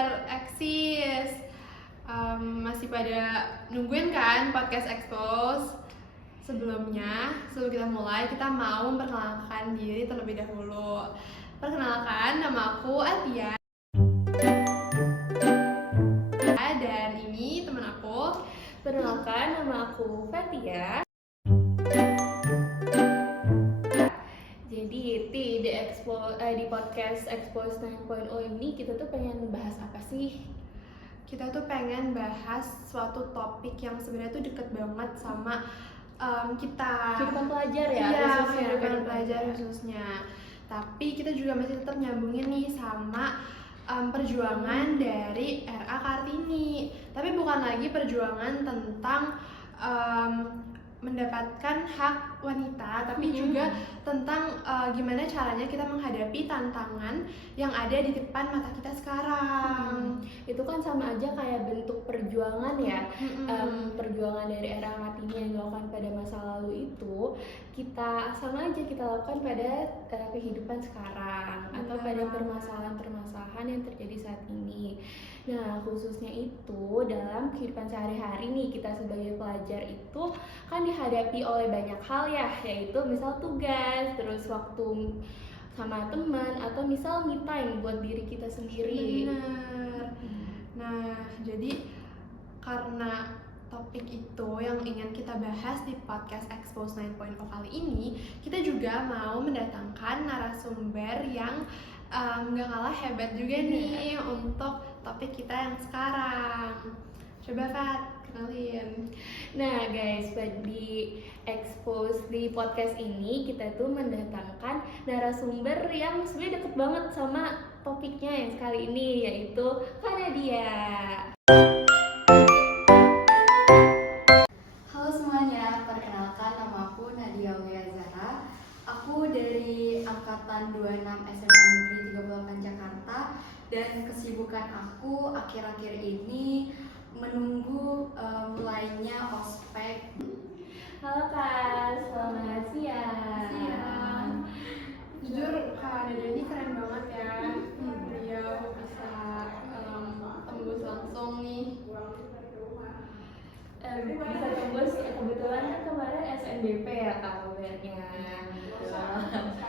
kabar Eksis? Masih pada nungguin kan podcast Expose? Sebelum kita mulai, kita mau memperkenalkan diri terlebih dahulu. Perkenalkan, nama aku Atia. Dan ini teman aku. Perkenalkan, nama aku Fatia. Jadi di podcast Expose 9.0 ini kita tuh pengen bahas apa sih? Kita tuh pengen bahas suatu topik yang sebenarnya tuh deket banget sama kita. Kehidupan pelajar ya, iya, khususnya. kehidupan pelajar khususnya. Tapi kita juga masih tetap nyambungin nih sama perjuangan dari RA Kartini. Tapi bukan lagi perjuangan tentang mendapatkan hak wanita, tapi juga tentang gimana caranya kita menghadapi tantangan yang ada di depan mata kita sekarang. Itu kan sama aja kayak bentuk perjuangan ya. Perjuangan dari RA Kartini yang dilakukan pada masa lalu itu kita sama aja kita lakukan pada kehidupan sekarang atau pada permasalahan-permasalahan yang terjadi saat ini. Nah, khususnya itu dalam kehidupan sehari-hari nih kita sebagai pelajar itu kan dihadapi oleh banyak hal ya, yaitu misal tugas, terus waktu sama teman, atau misal me time buat diri kita sendiri. Benar. Nah, jadi karena topik itu yang ingin kita bahas di podcast Expose 9.0 kali ini, kita juga mau mendatangkan narasumber yang gak kalah hebat juga nih untuk topik kita yang sekarang. Coba Fat, kenalin. Nah guys, di Expose di podcast ini kita tuh mendatangkan narasumber yang sebenarnya deket banget sama topiknya yang kali ini, yaitu Kak Nadia. Halo semuanya, perkenalkan nama aku Nadia Wiazara. Aku dari angkatan 26 SMA Negeri 38 Jakarta, dan kesibukan aku akhir-akhir ini menunggu mulainya ospek. Halo Kak, selamat siang. Jujur Kak Nadia ini keren banget ya. Beliau bisa tembus langsung nih. Bisa tembus, kebetulan kan kemarin SNBP ya Kak kabarnya.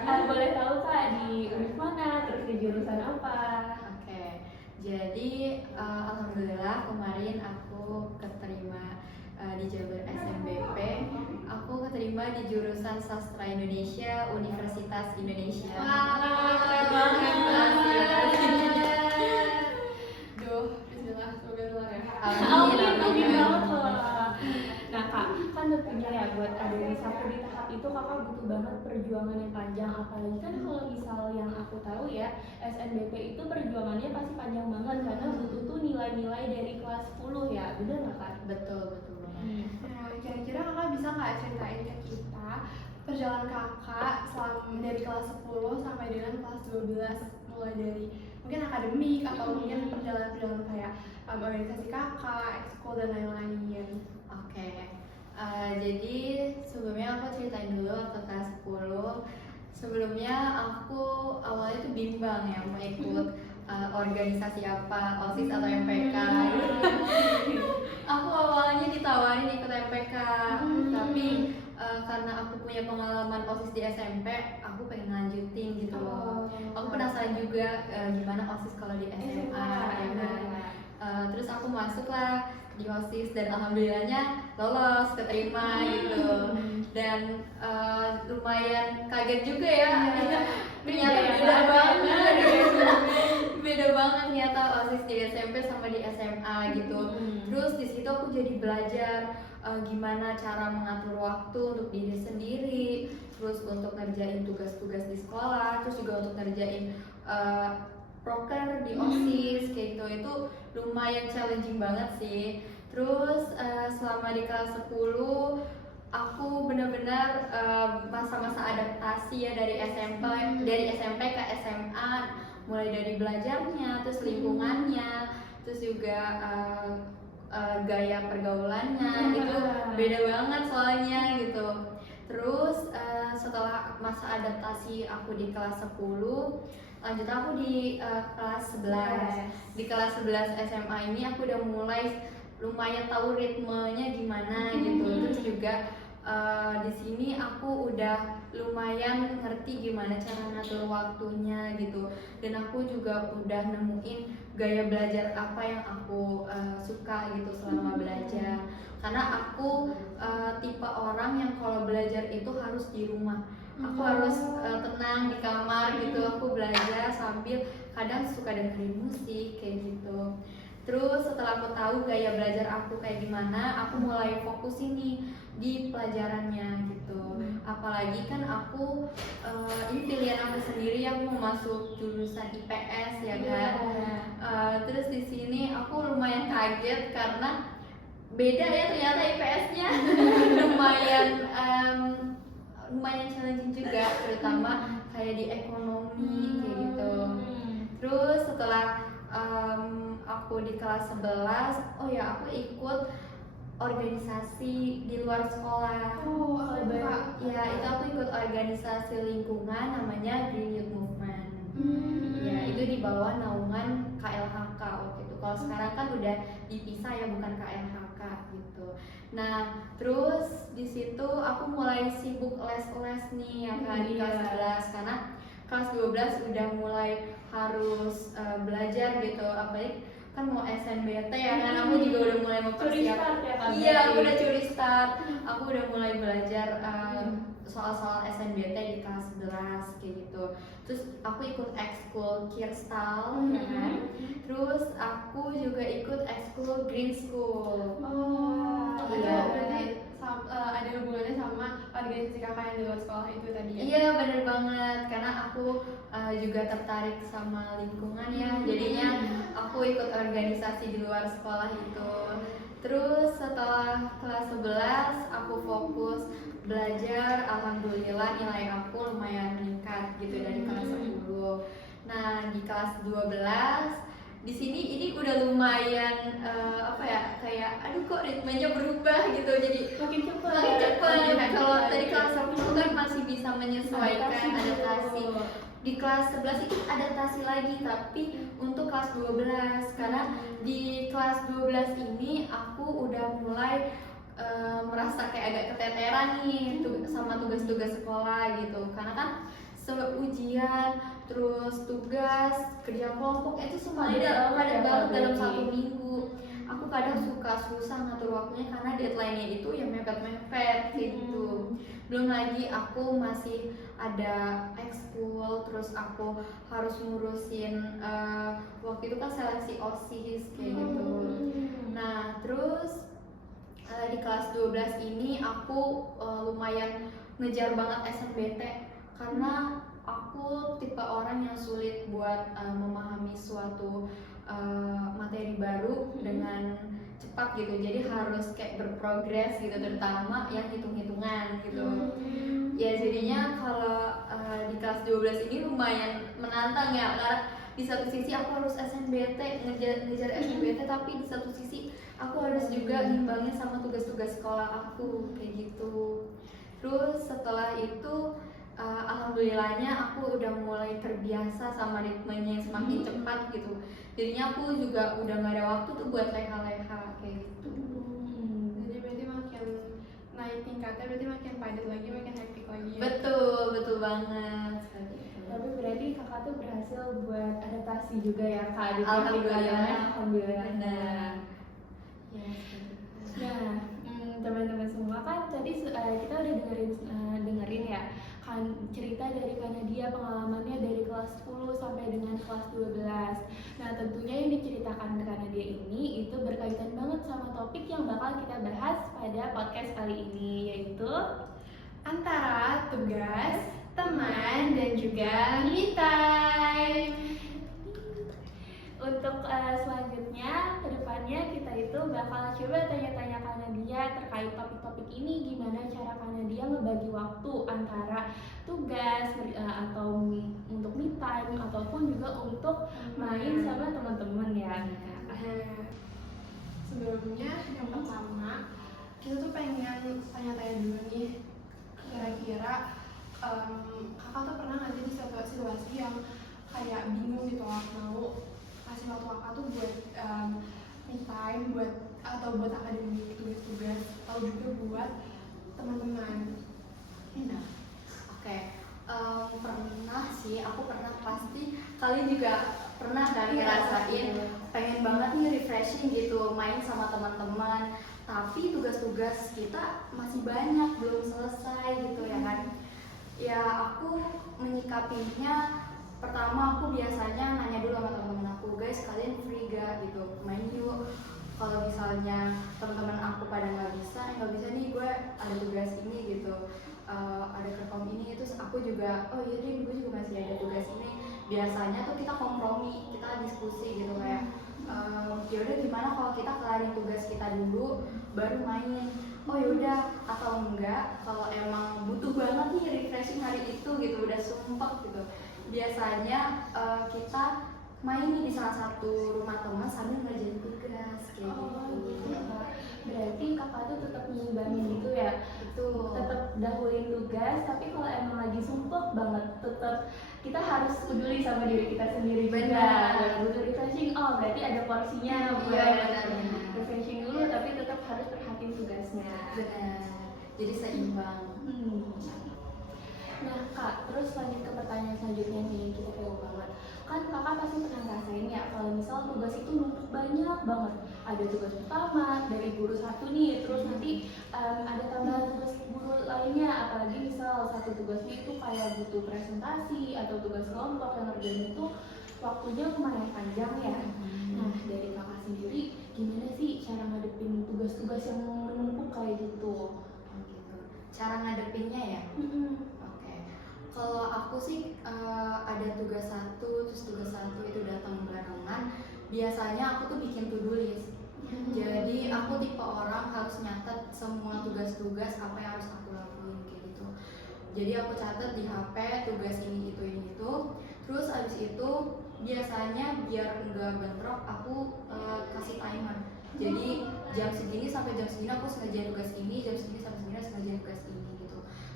Boleh tahu Kak di univ mana, terus di jurusan apa? Oke, jadi alhamdulillah kemarin aku keterima di jalur SNBP. Aku keterima di jurusan Sastra Indonesia, Universitas Indonesia. Keren banget. Duh, bismillah, semoga keluar ya. Amin banget loh. Nah Kak, kan tentunya ya buat ada di sampai di tahap itu Kakak butuh banget perjuangan yang panjang, apalagi kan kalau misal yang aku tahu ya, SNBP itu perjuangannya pasti panjang banget karena butuh tuh nilai-nilai dari kelas 10 ya, bener nggak Kak? Betul banget. Nah, kira-kira Kakak bisa nggak ceritain ke kita perjalanan Kakak selama dari kelas 10 sampai dengan kelas 12, mulai dari mungkin akademik atau mungkin perjalanan kayak organisasi Kakak, ekskul dan lain-lain. Oke, jadi sebelumnya aku ceritain dulu waktu kelas 10. Sebelumnya aku awalnya tuh bimbang ya mau ikut organisasi apa, OSIS atau MPK. Aku awalnya ditawarin ikut MPK, tapi karena aku punya pengalaman OSIS di SMP, aku pengen lanjutin gitu loh. Aku penasaran juga gimana OSIS kalau di SMA, ya kan. Terus aku masuklah di OSIS dan alhamdulillahnya lolos, keterima gitu. Dan lumayan kaget juga ya, ternyata beda banget ternyata OSIS di SMP sama di SMA gitu. Terus di situ aku jadi belajar gimana cara mengatur waktu untuk diri sendiri, terus untuk ngerjain tugas-tugas di sekolah, terus juga untuk ngerjain proker di OSIS kayak gitu. Itu lumayan challenging banget sih. Terus selama di kelas 10 aku benar-benar masa-masa adaptasi ya dari SMP ke SMA, mulai dari belajarnya, terus lingkungannya, terus juga gaya pergaulannya itu beda banget soalnya gitu. Terus setelah masa adaptasi aku di kelas 10, lanjut aku di kelas 11. Di kelas 11 SMA ini aku udah mulai lumayan tahu ritmenya gimana gitu. Terus juga di sini aku udah lumayan ngerti gimana cara ngatur waktunya gitu. Dan aku juga udah nemuin gaya belajar apa yang aku suka gitu selama belajar. Karena aku tipe orang yang kalau belajar itu harus di rumah. Aku harus tenang di kamar gitu, aku belajar sambil kadang suka dengerin musik kayak gitu. Terus setelah aku tahu gaya belajar aku kayak gimana, aku mulai fokus ini di pelajarannya gitu. Apalagi kan aku ini pilihan aku sendiri, aku mau masuk jurusan IPS ya kan. Terus di sini aku lumayan kaget karena beda ya ternyata IPS-nya. lumayan challenging juga, terutama kayak di ekonomi kayak gitu. Terus setelah aku di kelas 11, oh ya aku ikut organisasi di luar sekolah. Ya itu aku ikut organisasi lingkungan namanya Green Youth Movement. Ya itu di bawah naungan KLHK waktu itu. Kalau sekarang kan udah dipisah ya, bukan KLHK gitu. Nah terus di situ aku mulai sibuk les-les nih ya kan di kelas 11, karena kelas 12 udah mulai harus belajar gitu, apalagi kan mau SNBT ya kan, aku juga udah mulai mempersiapkan. Iya, aku udah curi start. Aku udah mulai belajar soal-soal SNBT di kelas 11 kayak gitu. Terus aku ikut ekskul Kirstal ya kan. Terus aku juga ikut ekskul Green School. Itu Iya. berarti ada hubungannya sama organisasi kakak yang di luar sekolah itu tadi ya? Iya bener banget, karena aku juga tertarik sama lingkungan ya, jadinya aku ikut organisasi di luar sekolah itu. Terus setelah kelas 11 aku fokus belajar, alhamdulillah nilai aku lumayan meningkat gitu dari kelas 10. Nah di kelas 12 di sini ini udah lumayan kayak aduh kok ritmenya berubah gitu, jadi makin cepat. Kalau tadi kelas 10 kan masih bisa menyesuaikan, adaptasi. Di kelas 11 itu adaptasi lagi, tapi untuk kelas 12 karena di kelas 12 ini aku udah mulai merasa kayak agak keteteran nih sama tugas-tugas sekolah gitu, karena kan ujian, terus tugas, kerja kelompok itu semuanya padat banget dalam satu minggu. Aku kadang suka susah ngatur waktunya karena deadline-nya itu yang mepet-mepet kayak gitu. Belum lagi aku masih ada ekskul, terus aku harus ngurusin waktu itu kan seleksi OSIS kayak gitu. Nah terus di kelas 12 ini aku lumayan ngejar banget SNBT karena aku tipe orang yang sulit buat memahami suatu materi baru dengan cepat gitu, jadi harus kayak berprogres gitu, terutama yang hitung-hitungan gitu. Ya jadinya kalau di kelas 12 ini lumayan menantang ya, karena di satu sisi aku harus SNBT, ngejar SNBT, tapi di satu sisi aku harus juga ngimbangin sama tugas-tugas sekolah aku kayak gitu. Terus setelah itu alhamdulillahnya aku udah mulai terbiasa sama ritmenya yang semakin cepat gitu, jadinya aku juga udah gak ada waktu tuh buat leha-leha kayak gitu. Jadi berarti makin naik tingkatnya, berarti makin padat lagi, makin hektik lagi ya? Betul banget. Tapi berarti kakak tuh berhasil buat adaptasi juga ya kak di Alhamdulillah. Benar. Ya, Nah, teman-teman semua kan tadi kita udah dengerin ya kan cerita dari Kak Nadia, pengalamannya dari kelas 10 sampai dengan kelas 12. Nah, tentunya yang diceritakan Kak Nadia ini itu berkaitan banget sama topik yang bakal kita bahas pada podcast kali ini, yaitu antara tugas, teman, dan juga me time. Untuk selanjutnya, kedepannya kita itu bakal coba tanya-tanya Kak Nadia terkait topik-topik ini, gimana cara Kak Nadia ngebagi waktu antara tugas atau untuk me time ataupun juga untuk main sama teman-teman ya. Sebelumnya yang pertama kita tuh pengen tanya-tanya dulu nih, kira-kira kakak tuh pernah nggak sih di suatu situasi yang kayak bingung gitu loh, mau kasih waktu kakak tuh buat me time, buat atau buat akademik, tugas-tugas, atau juga buat teman-teman. Nah, oke. Pernah sih, aku pernah, pasti kalian juga pernah kan ngerasain pengen banget nih refreshing gitu, main sama teman-teman, tapi tugas-tugas kita masih banyak, belum selesai gitu ya kan. Ya aku menyikapinya, pertama aku biasanya nanya dulu sama teman-teman aku, guys kalian free gak gitu, main yuk. Kalau misalnya teman-teman aku pada nggak bisa nih, gue ada tugas ini gitu, ada kerkom ini, terus aku juga oh iya deh gue juga masih ada tugas ini. Biasanya tuh kita kompromi, kita diskusi gitu kayak yaudah gimana kalau kita kelarin tugas kita dulu baru main. Oh yaudah, atau enggak kalau emang butuh banget nih refreshing hari itu gitu, udah sumpah gitu, biasanya kita main nih di salah satu rumah teman sambil ngerjain tugas kayak gitu. Berarti kakak tuh tetap nyimbangin gitu ya, Itu tetap dahuluin tugas, tapi kalau emang lagi sumpah banget tetap kita harus peduli sama diri kita sendiri juga. Benar. Butuh refreshing, oh berarti ada porsinya buat benar. refreshing dulu, tapi tetap harus perhatiin tugasnya. Benar, jadi seimbang. Nah kak, terus lanjut ke pertanyaan selanjutnya nih, kita kepo banget. Kan kakak pasti pernah ngerasain ya, kalau misal tugas itu numpuk banyak banget. Ada tugas utama dari guru satu nih, terus nanti ada tambahan tugas guru lainnya. Apalagi misal satu tugasnya itu kayak butuh presentasi atau tugas kelompok yang ngerjain itu waktunya lumayan panjang ya. Nah dari kakak sendiri, gimana sih cara ngadepin tugas-tugas yang menumpuk kayak gitu? Gitu. Cara ngadepinnya ya. Kalau aku sih ada tugas satu, terus tugas satu itu datang barengan. Biasanya aku tuh bikin to-do list. Jadi aku tipe orang harus nyatet semua tugas-tugas apa yang harus aku lakuin kayak gitu. Jadi aku catat di HP tugas ini itu. Terus abis itu biasanya biar enggak bentrok aku kasih timer. Jadi jam segini sampai jam segini aku harus ngerjain tugas ini, jam segini sampai segini harus ngerjain tugas ini.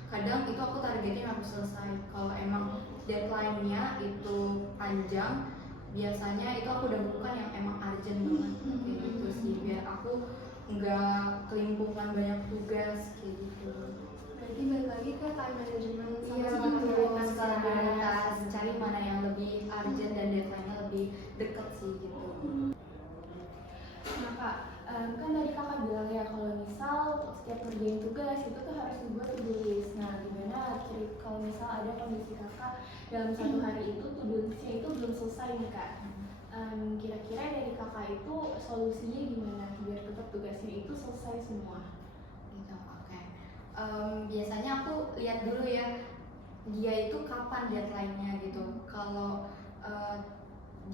Kadang itu aku targetnya harus selesai. Kalau emang deadline-nya itu panjang, biasanya itu aku udah bukan yang emang urgent banget kayak gitu sih, biar aku nggak kelimpungan banyak tugas kayak gitu. Berarti balik lagi ke time management Sama prioritas, cari mana yang lebih urgent dan deadline-nya lebih deket sih gitu. Nah kak, kan tadi kakak bilang ya kalau misal setiap ngerjain tugas itu tuh harus dibuat to-do list. Nah gimana kalau misal ada kondisi kakak dalam satu hari itu to-do listnya itu belum selesai nih kak, kira-kira dari kakak itu solusinya gimana biar tetap tugasnya itu selesai semua? Gitu, oke. Biasanya aku lihat dulu ya, dia itu kapan deadline-nya gitu. Kalau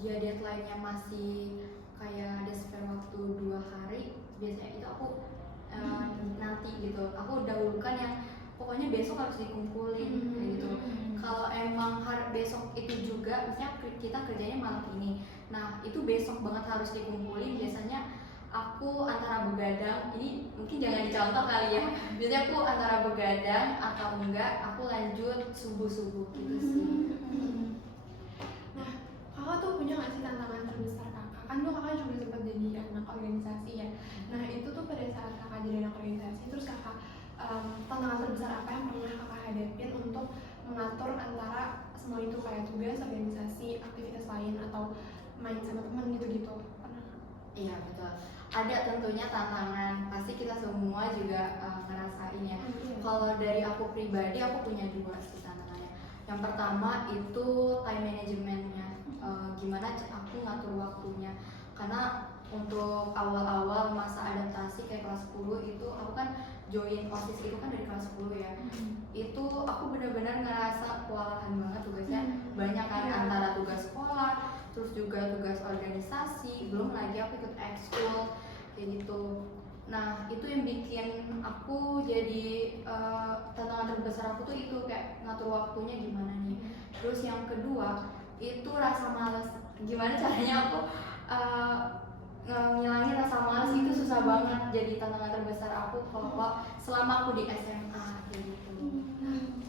dia deadline-nya masih kayak ada spare waktu 2 hari, biasanya itu aku nanti gitu, aku dahulukan yang pokoknya besok harus dikumpulin kayak gitu. Kalau emang besok itu juga, misalnya kita kerjanya malam ini, nah itu besok banget harus dikumpulin, biasanya aku antara begadang, ini mungkin jangan dicontoh kali ya, biasanya aku antara begadang atau enggak aku lanjut subuh-subuh gitu sih. Nah, kakak tuh punya nggak sih tantangan terbesar kakak? Kan tuh kakak juga sempat jadi anak organisasi ya. Nah itu tuh pada saat kakak jadi anak organisasi, terus kakak tantangan terbesar apa yang pernah kakak hadapin untuk mengatur antara semua itu kayak tugas, organisasi, aktivitas lain atau main sama teman gitu-gitu? Pernah? Iya betul. Ada tentunya tantangan, pasti kita semua juga ngerasain ya. Kalau dari aku pribadi, aku punya 2 sih tantangannya. Yang pertama itu time managementnya, gimana aku ngatur waktunya. Karena untuk awal-awal masa adaptasi kayak kelas 10 itu, aku kan join OSIS itu kan dari kelas 10 ya. Itu aku benar-benar ngerasa kewalahan banget tugasnya, banyak kan, antara tugas sekolah, terus juga tugas organisasi, belum lagi aku ikut ekskul kayak gitu. Nah itu yang bikin aku jadi tantangan terbesar aku tuh itu kayak ngatur waktunya gimana nih. Terus yang kedua itu rasa malas, gimana caranya aku ngilangin rasa malas itu susah banget, jadi tantangan terbesar aku kalau selama aku di SMA kayak gitu.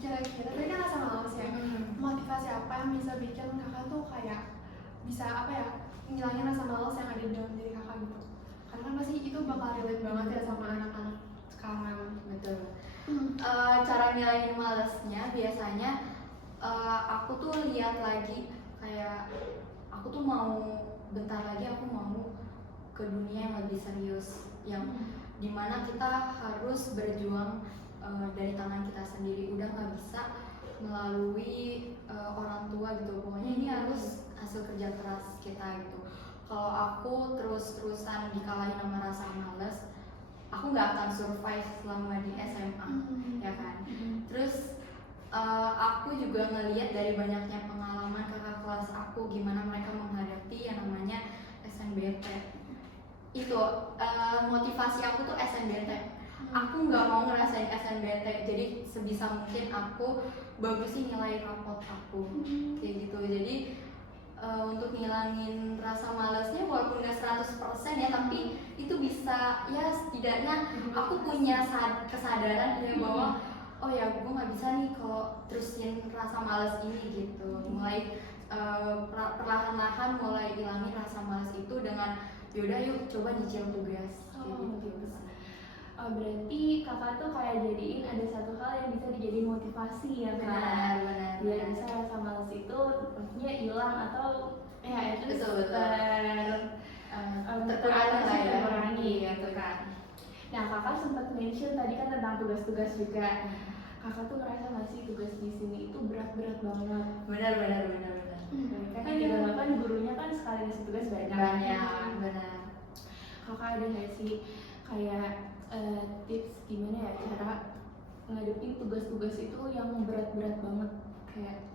Kira-kira tadi kan rasa malas ya, motivasi motivasi apa yang bisa bikin kakak tuh kayak bisa apa ya, ngilangin rasa malas yang ada di dalam diri kakak gitu? Karena kan pasti itu bakal relate banget ya sama anak-anak sekarang. Betul. Cara ngilangin malesnya biasanya aku tuh lihat lagi kayak aku tuh bentar lagi aku mau ke dunia yang lebih serius, yang dimana kita harus berjuang dari tangan kita sendiri, udah nggak bisa melalui orang tua gitu. Pokoknya ini harus hasil kerja keras kita gitu. Kalau aku terus-terusan dikalahin sama rasa malas, aku nggak akan survive selama di SMA, ya kan. Terus aku juga ngelihat dari banyaknya pengalaman kakak kelas aku gimana mereka menghadapi yang namanya SNBT. Itu motivasi aku tuh SNBT. Aku nggak mau ngerasain SNBT, jadi sebisa mungkin aku bagusin nilai rapot aku, kayak gitu. Jadi untuk ngilangin rasa malasnya walaupun nggak 100% ya, tapi itu bisa ya setidaknya aku punya kesadaran ya bahwa oh ya gue nggak bisa nih kalau terusin rasa malas ini gitu. Mulai perlahan-lahan mulai hilangin rasa malas itu dengan yaudah yuk coba nyicil tugas kayak gitu sih. Berarti kakak tuh kayak jadiin ada satu hal yang bisa dijadiin motivasi ya kan? Benar. Biar bisa rasa malas itu maksudnya hilang atau ya itu Betul. terkurangi gitu kan. Nah kakak sempat mention tadi kan tentang tugas-tugas juga. Kakak tuh ngerasa nggak sih tugas di sini itu berat-berat banget? Benar. Kan juga kan gurunya kan sekali ngasih tugas banyak. Benar. Kakak ada nggak sih kayak tips gimana ya cara ngadepin tugas-tugas itu yang berat-berat banget, kayak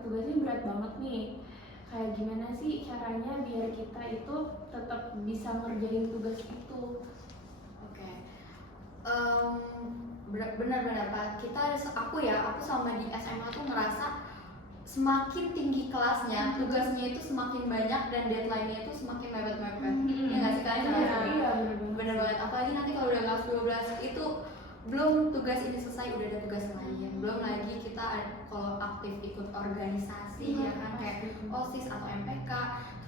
tugasnya berat banget nih, kayak gimana sih caranya biar kita itu tetap bisa ngerjain tugas itu? Oke. Benar Pak. Aku sama di SMA tuh ngerasa semakin tinggi kelasnya, tugasnya itu semakin banyak dan deadline-nya itu semakin mepet-mepet. Ya nggak sih kalian? Iya, bener banget. Apalagi nanti kalau udah kelas 12 itu belum tugas ini selesai udah ada tugas lain. Belum lagi kita kalau aktif ikut organisasi ya kan, kayak OSIS atau MPK,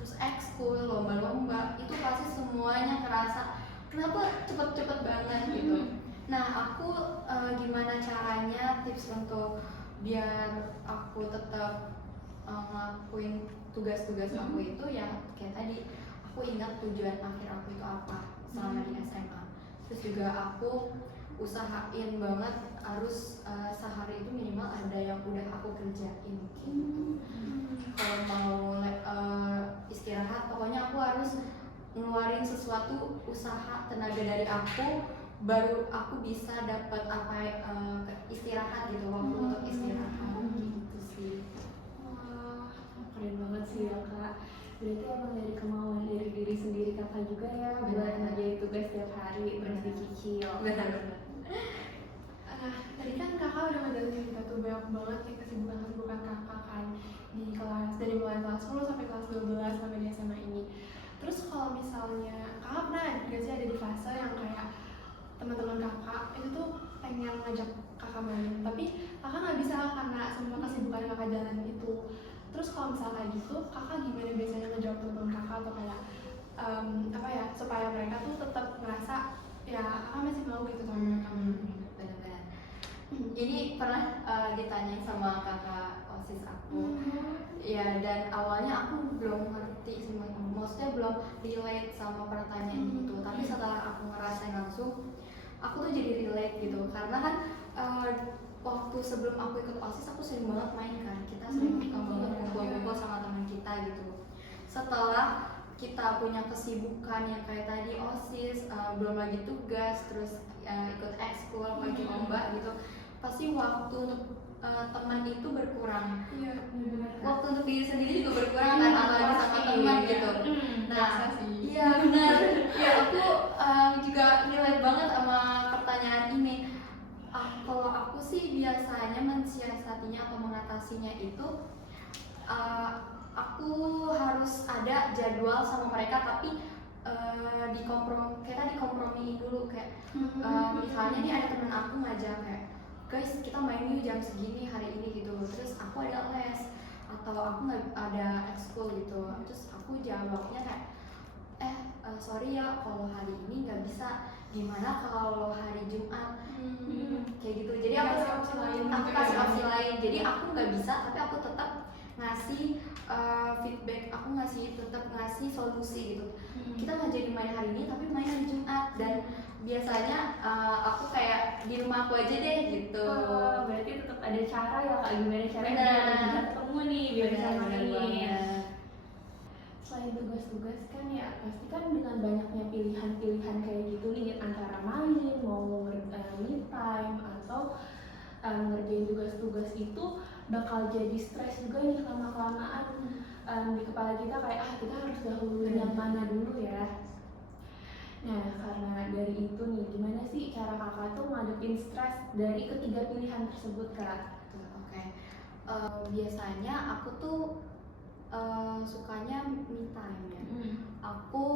terus ekskul, lomba-lomba, itu pasti semuanya kerasa kenapa cepet-cepet banget gitu. Nah aku gimana caranya tips untuk biar aku tetap ngelakuin tugas-tugas aku itu ya kayak tadi, aku ingat tujuan akhir aku itu apa selama di SMA. Terus juga aku usahain banget harus sehari itu minimal ada yang udah aku kerjain gitu. Kalau mau istirahat pokoknya aku harus ngeluarin sesuatu usaha tenaga dari aku, baru aku bisa dapat istirahat gitu, waktu untuk istirahat gitu sih. Wah, keren banget sih ya kak. Berarti emang dari kemauan dari diri sendiri kakak juga ya buat ngerjain tugas tiap hari terus dicicil. Benar. Tadi kan kakak udah ngejelasin kita tuh banyak banget nih kesibukan kakak kan di kelas, dari mulai kelas 10 sampai kelas 12 sampai di SMA ini. Terus kalau misalnya kakak pernah gak sih ada di fase yang kayak teman-teman kakak itu tuh pengen ngajak kakak main, tapi kakak nggak bisa karena semua kesibukan yang kakak jalan itu. Terus kalau misalnya kayak gitu, kakak gimana biasanya ngejawab teman-teman kakak atau kayak apa ya supaya mereka tuh tetap ngerasa ya kakak masih mau gitu sama mereka. Benar. Ini pernah ditanyain sama kakak OSIS aku. Ya dan awalnya aku belum ngerti sih, maksudnya belum relate sama pertanyaan itu. Tapi setelah aku ngerasain langsung, aku tuh jadi relate gitu. Karena kan waktu sebelum aku ikut OSIS aku sering banget main kan. Kita sering banget ngumpul-ngumpul sama teman kita gitu. Setelah kita punya kesibukan yang kayak tadi OSIS, belum lagi tugas, terus ikut ekskul, lagi lomba gitu, pasti waktu untuk teman itu berkurang. Iya, benar. Waktu untuk diri sendiri juga berkurang kan, apalagi sama teman gitu. Nah, iya benar. Ya aku juga relate banget sama pertanyaan ini. Kalau aku sih biasanya mensiasatinya atau mengatasinya itu aku harus ada jadwal sama mereka, tapi dikompromiin dulu kayak misalnya nih ada temen aku ngajak kayak guys kita main yuk jam segini hari ini gitu, terus aku ada les atau aku nggak ada ekskul gitu, terus aku jawabnya kayak sorry ya kalau hari ini nggak bisa, gimana kalau hari Jumat, kayak gitu. Jadi aku kasih opsi lain, jadi aku nggak bisa tapi aku tetap ngasih feedback, aku tetap ngasih solusi gitu. Kita nggak jadi main hari ini tapi main hari Jumat, dan biasanya aku kayak di rumah aku aja deh gitu. Berarti tetap ada cara ya kak, gimana caranya biar bisa ketemu nih, biar bisa main. Selain tugas-tugas kan ya pasti kan dengan banyaknya pilihan-pilihan kayak gitu nih, antara main, mau me time atau ngerjain tugas-tugas itu bakal jadi stres juga nih lama-kelamaan. Di kepala kita kayak kita harus dahuluin yang mana dulu ya. Nah karena dari itu nih, gimana sih cara kakak tuh ngadepin stres dari ketiga pilihan tersebut kak? Oke. Biasanya aku tuh sukanya me time ya. Aku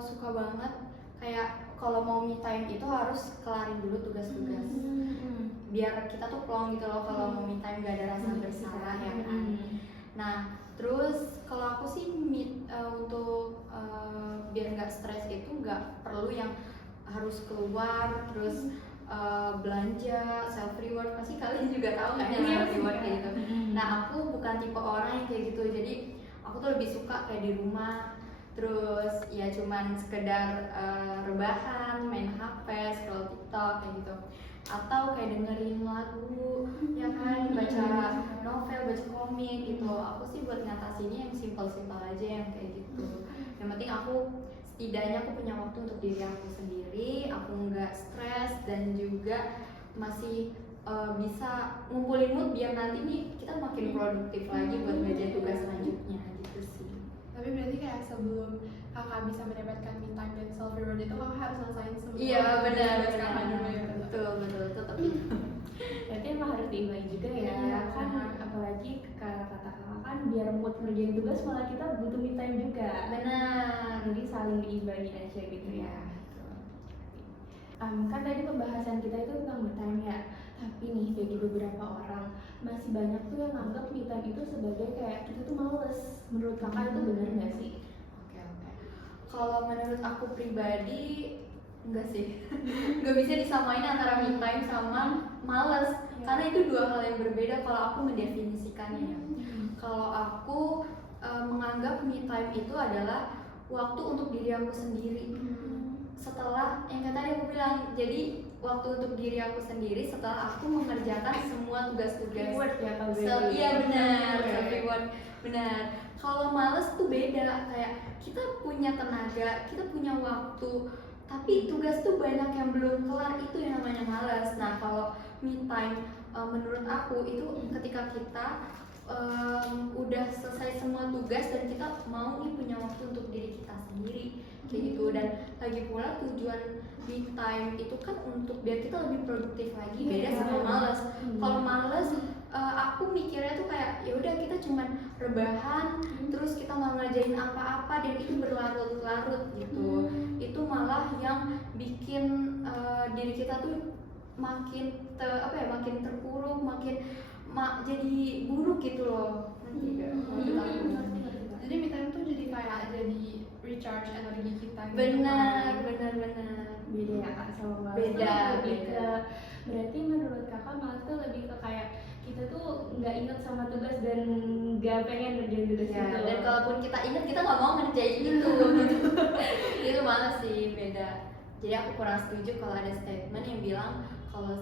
suka banget kayak kalau mau me time itu harus kelarin dulu tugas-tugas. Biar kita tuh plong gitu loh, kalau mau me time gak ada rasa bersalah ya kan. Nah terus kalau aku sih untuk biar nggak stres itu nggak perlu yang harus keluar terus belanja, self reward, pasti kalian juga tahu kan ya self reward kayak gitu. Nah aku bukan tipe orang yang kayak gitu, jadi aku tuh lebih suka kayak di rumah, terus ya cuman sekedar rebahan, main HP, scroll TikTok kayak gitu, atau kayak dengerin lagu, ya kan, baca novel, baca komik gitu. Aku sih buat ngatasinnya yang simpel-simpel aja yang kayak gitu. Yang penting aku setidaknya aku punya waktu untuk diri aku sendiri, aku nggak stres, dan juga masih bisa ngumpulin mood biar nanti nih kita makin produktif lagi buat ngerjain tugas selanjutnya gitu sih. Tapi berarti kayak sebelum kakak bisa mendapatkan me time dan self reward itu kakak harus selesaiin semua. Iya benar kakak dulu ya. betul tetap itu. Berarti emang harus diimbangi juga ya, kan apalagi kata kakak kan biar mood ngerjain tugas malah kita butuh me time juga. Benar. Jadi saling diimbangi aja gitu ya. Kan tadi pembahasan kita itu tentang me time ya, tapi nih bagi beberapa orang masih banyak tuh yang nganggap me time itu sebagai kayak kita tuh males. Menurut kakak itu benar nggak sih? Oke. Kalau menurut aku pribadi enggak sih. Nggak bisa disamain antara me time sama males, karena itu dua hal yang berbeda kalau aku mendefinisikannya. Kalau aku menganggap me time itu adalah waktu untuk diri aku sendiri. Setelah yang tadi aku bilang, jadi waktu untuk diri aku sendiri setelah aku mengerjakan semua tugas-tugas. Iya benar, reward benar. Kalau males tuh beda, kayak kita punya tenaga, kita punya waktu, tapi tugas tuh banyak yang belum kelar, itu yang namanya malas. Nah kalau me time menurut aku itu ketika kita udah selesai semua tugas dan kita mau nih punya waktu untuk diri kita sendiri kayak gitu. Dan lagi pula tujuan me time itu kan untuk biar kita lebih produktif lagi, beda sama malas. Kalau malas aku mikirnya tuh kayak ya udah kita cuman rebahan terus kita nggak ngerjain apa-apa dan itu berlarut-larut gitu. Itu malah yang bikin diri kita tuh makin makin terpuruk, makin jadi buruk gitu loh. Jadi me time tuh jadi kayak jadi recharge energi kita gitu. Benar. Beda ya kak sama malas. Beda. Berarti menurut kakak malas tuh lebih ke kayak kita tuh nggak inget sama tugas dan nggak pengen ngerjain tugas Ya, itu. dan kalaupun kita ingat kita nggak mau ngerjain itu. Itu malas sih, beda. Jadi aku kurang setuju kalau ada statement yang bilang kalau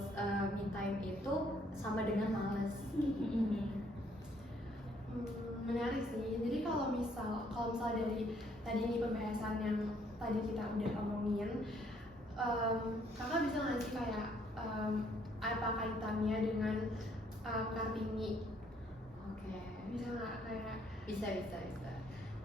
me time itu sama dengan malas. Menarik sih. Jadi kalau misal dari tadi ini pembahasan yang tadi kita udah omongin, kakak bisa nggak sih kayak apa kaitannya dengan Kartini? Oke. Bisa nggak kayak? Bisa.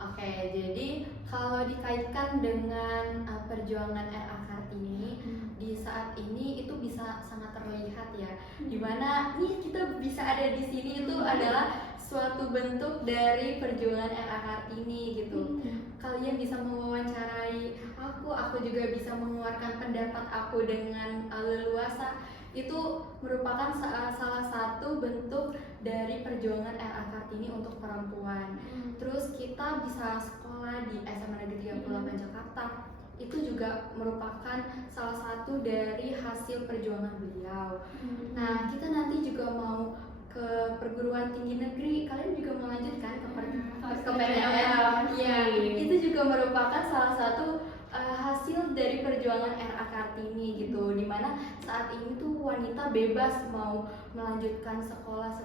Oke, jadi kalau dikaitkan dengan perjuangan RA Kartini di saat ini itu bisa sangat terlihat ya, dimana nih kita bisa ada di sini itu adalah suatu bentuk dari perjuangan RA Kartini gitu. Kalian bisa mewawancarai aku juga bisa mengeluarkan pendapat aku dengan leluasa. itu merupakan salah satu bentuk dari perjuangan RA Kartini untuk perempuan. Terus kita bisa sekolah di SMA Negeri 38 Jakarta, itu juga merupakan salah satu dari hasil perjuangan beliau. Nah, kita nanti juga mau ke perguruan tinggi negeri, kalian juga melanjutkan ke PTN. Ya, itu juga merupakan salah satu hasil dari perjuangan RA Kartini gitu, dimana saat ini tuh wanita bebas mau melanjutkan sekolah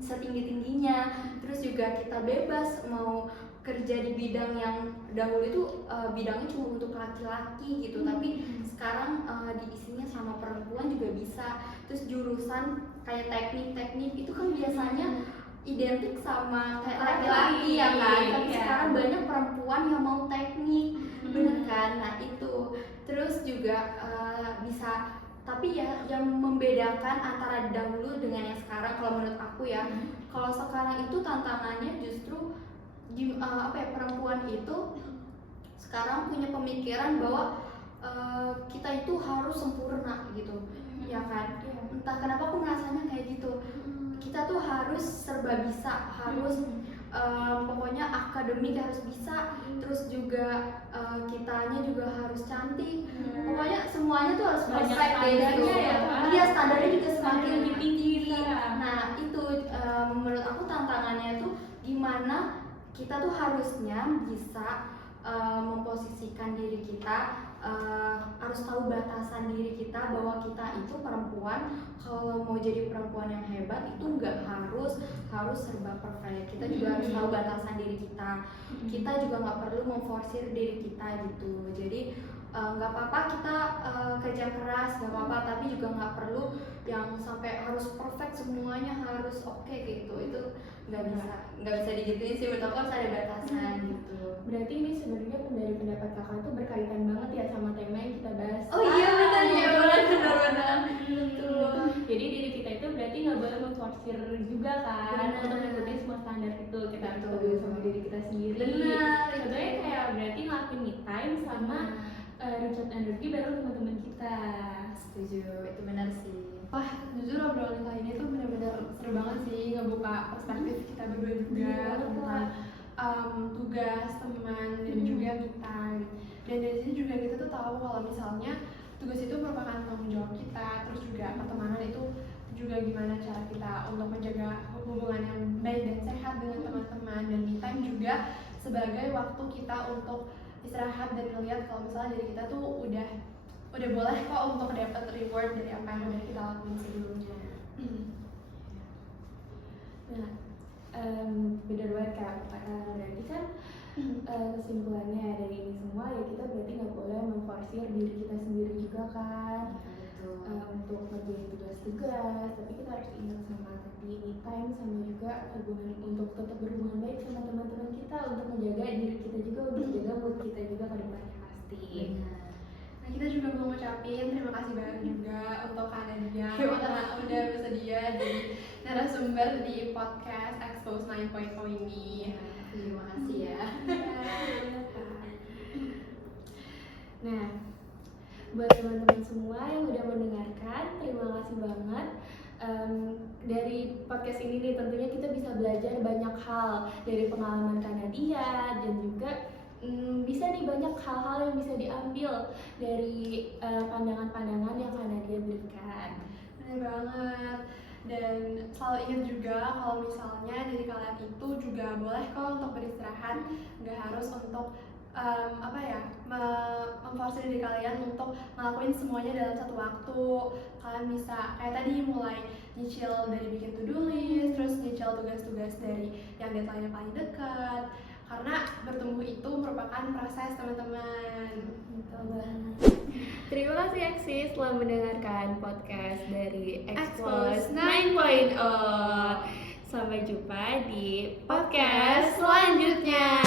setinggi-tingginya, terus juga kita bebas mau kerja di bidang yang dahulu itu bidangnya cuma untuk laki-laki gitu, tapi sekarang diisinya sama perempuan juga bisa. Terus jurusan kayak teknik itu kan biasanya identik sama kayak laki-laki ya kan, tapi sekarang banyak perempuan yang mau teknik, bener kan? Nah itu terus juga bisa, tapi ya yang membedakan antara dahulu dengan yang sekarang kalau menurut aku ya, kalau sekarang itu tantangannya justru perempuan itu sekarang punya pemikiran bahwa kita itu harus sempurna gitu, ya kan? Entah kenapa aku merasanya kayak gitu. Kita tuh harus serba bisa, harus pokoknya akademik harus bisa, terus juga kitanya juga harus cantik, pokoknya semuanya tuh harus perfect gitu. Iya, standarnya juga semakin tinggi. Nah itu menurut aku tantangannya tuh gimana kita tuh harusnya bisa memposisikan diri kita, harus tahu batasan diri kita bahwa kita itu perempuan. Kalau mau jadi perempuan yang hebat itu nggak harus serba perfect. Kita juga harus tahu batasan diri kita. Kita juga nggak perlu memforsir diri kita gitu. Jadi nggak apa-apa kita kerja keras, nggak apa-apa, tapi juga nggak perlu yang sampai harus perfect semuanya harus oke gitu. Itu nggak bisa digituin sih, menurut aku harus ada batasan gitu. Berarti ini sebenarnya dari pendapat kakak itu berkaitan banget ya sama tema yang kita bahas. Oh iya benar ya, benar. Jadi diri kita itu berarti nggak boleh memforsir juga kan, Benar. untuk mengikuti semua standar itu. Kita harus peduli sama diri kita sendiri. Benar. Contohnya kayak berarti ngelakuin me time sama recharge energi bareng teman-teman kita. Setuju, itu benar sih. Wah, jujur obrolan kali ini tuh benar-benar seru banget sih, ngebuka perspektif kita berdua juga tentang tugas teman dan juga kita. Dan dari sini juga kita tuh tahu kalau misalnya tugas itu merupakan tanggung jawab kita, terus juga pertemanan itu juga gimana cara kita untuk menjaga hubungan yang baik dan sehat dengan teman-teman, dan me time juga sebagai waktu kita untuk istirahat dan ngeliat kalau misalnya diri kita tuh udah boleh kok untuk dapat reward dari apa yang udah kita lakuin sebelumnya. Nah, bener banget Kak. Berarti kan kesimpulannya dari ini semua ya, kita berarti nggak boleh memforsir diri kita sendiri juga kan, untuk ngerjain tugas-tugas, tapi kita harus ingat sama tadi me time, sama juga hubungan untuk tetap berhubungan baik sama teman-teman kita, untuk menjaga diri kita juga, untuk menjaga mood kita juga ke depannya pasti. Nah, kita juga mau ngucapin terima kasih banyak juga untuk Kak Nadia karena udah bersedia jadi narasumber di podcast Expose 9.0 ini. Terima kasih ya. Nah, buat teman-teman semua yang udah mendengarkan, terima kasih banget. Dari podcast ini nih tentunya kita bisa belajar banyak hal dari pengalaman Kak Nadia, dan juga bisa nih banyak hal-hal yang bisa diambil dari pandangan-pandangan yang Kak Nadia berikan. Bener banget. Dan selalu ingat juga kalau misalnya dari kalian itu juga boleh kok untuk beristirahat, nggak harus untuk memforsir diri kalian untuk ngelakuin semuanya dalam satu waktu. Kalian bisa kayak tadi mulai nyicil dari bikin to-do list, terus nyicil tugas-tugas dari yang deadline-nya paling dekat, karena bertumbuh itu merupakan proses, teman-teman. Betul banget. Terima kasih Eksis telah mendengarkan podcast dari Expose 9.0. Sampai jumpa di podcast selanjutnya.